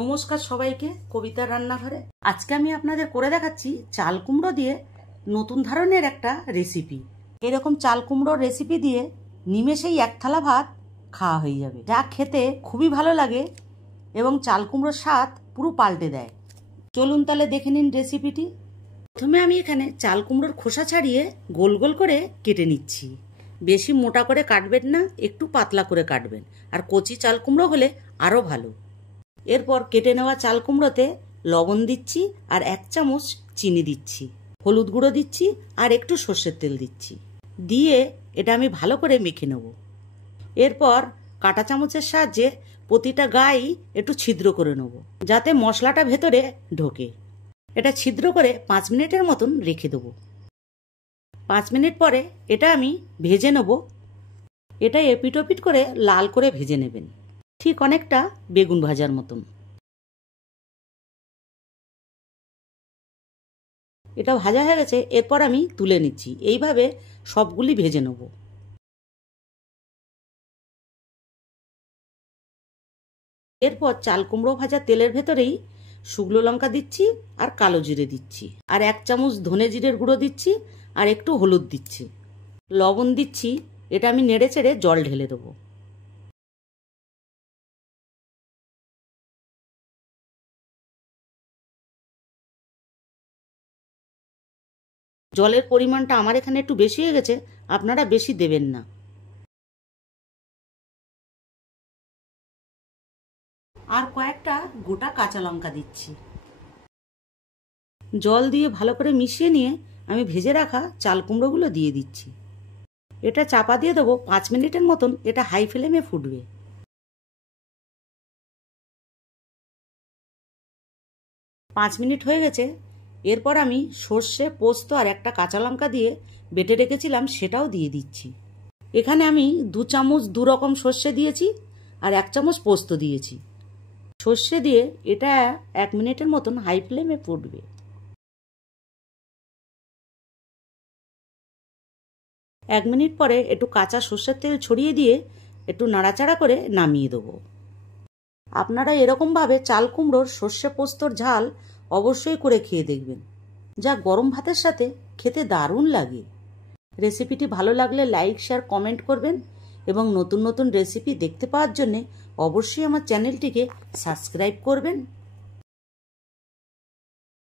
নমস্কার সবাইকে, কবিতার রান্নাঘরে। আজকে আমি আপনাদের করে দেখাচ্ছি চাল কুমড়ো দিয়ে নতুন ধরনের একটা রেসিপি। এরকম চাল কুমড়োর রেসিপি দিয়ে নিমেষেই এক থালা ভাত খাওয়া হয়ে যাবে, যা খেতে খুবই ভালো লাগে এবং চাল কুমড়োর স্বাদ পুরো পাল্টে দেয়। চলুন তাহলে দেখে নিন রেসিপিটি। প্রথমে আমি এখানে চাল কুমড়োর খোসা ছাড়িয়ে গোল গোল করে কেটে নিচ্ছি। বেশি মোটা করে কাটবেন না, একটু পাতলা করে কাটবেন, আর কচি চাল কুমড়ো হলে আরও ভালো। এরপর কেটে নেওয়া চাল কুমড়োতে লবণ দিচ্ছি আর 1 চামচ চিনি দিচ্ছি, হলুদ গুঁড়ো দিচ্ছি আর একটু সর্ষের তেল দিচ্ছি। দিয়ে এটা আমি ভালো করে মেখে নেব। এরপর কাঁটা চামচের সাহায্যে প্রতিটা গায়ে একটু ছিদ্র করে নেব, যাতে মশলাটা ভেতরে ঢোকে। এটা ছিদ্র করে 5 মিনিটের মতন রেখে দেবো। 5 মিনিট পরে এটা আমি ভেজে নেব। এটা এপিট ওপিট করে লাল করে ভেজে নেবেন, ঠিক অনেকটা বেগুন ভাজার মতন। এটা ভাজা হয়ে গেছে, এরপর আমি তুলে নিচ্ছি। এইভাবে সবগুলি ভেজে নেব। এরপর চাল কুমড়ো ভাজা তেলের ভেতরেই শুকনো লঙ্কা দিচ্ছি আর কালো জিরে দিচ্ছি, আর 1 চামচ ধনে জিরের গুঁড়ো দিচ্ছি আর একটু হলুদ দিচ্ছি, লবণ দিচ্ছি। এটা আমি নেড়ে চেড়ে জল ঢেলে দেবো। জলের পরিমাণটা আমার এখানে একটু বেশি হয়ে গেছে, আপনারা বেশি দেবেন না। আর কয়েকটা গোটা কাঁচা লঙ্কা দিচ্ছি। জল দিয়ে ভালো করে মিশিয়ে নিয়ে আমি ভেজে রাখা চাল কুমড়োগুলো দিয়ে দিচ্ছি। এটা চাপা দিয়ে দেবো 5 মিনিটের মতন। এটা হাই ফ্লেমে ফুটবে। 5 মিনিট হয়ে গেছে। এরপর আমি সর্ষে, পোস্ত আর একটা কাঁচা লঙ্কা দিয়ে বেটে রেখেছিলাম, সেটাও দিয়ে দিচ্ছি। এখানে আমি 2 চামচ 2 রকম সর্ষে দিয়েছি আর 1 চামচ পোস্ত দিয়েছি। সর্ষে দিয়ে এটা 1 মিনিটের মতন হাই ফ্লেমে ফুটবে। 1 মিনিট পরে একটু কাঁচা সর্ষের তেল ছড়িয়ে দিয়ে একটু নাড়াচাড়া করে নামিয়ে দেবো। আপনারা এরকমভাবে চাল কুমড়োর সর্ষে পোস্তর ঝাল অবশ্যই করে খেয়ে দেখবেন, যা গরম ভাতের সাথে খেতে দারুণ লাগে। রেসিপিটি ভালো লাগলে লাইক, শেয়ার, কমেন্ট করবেন এবং নতুন নতুন রেসিপি দেখতে পাওয়ার জন্যে অবশ্যই আমার চ্যানেলটিকে সাবস্ক্রাইব করবেন।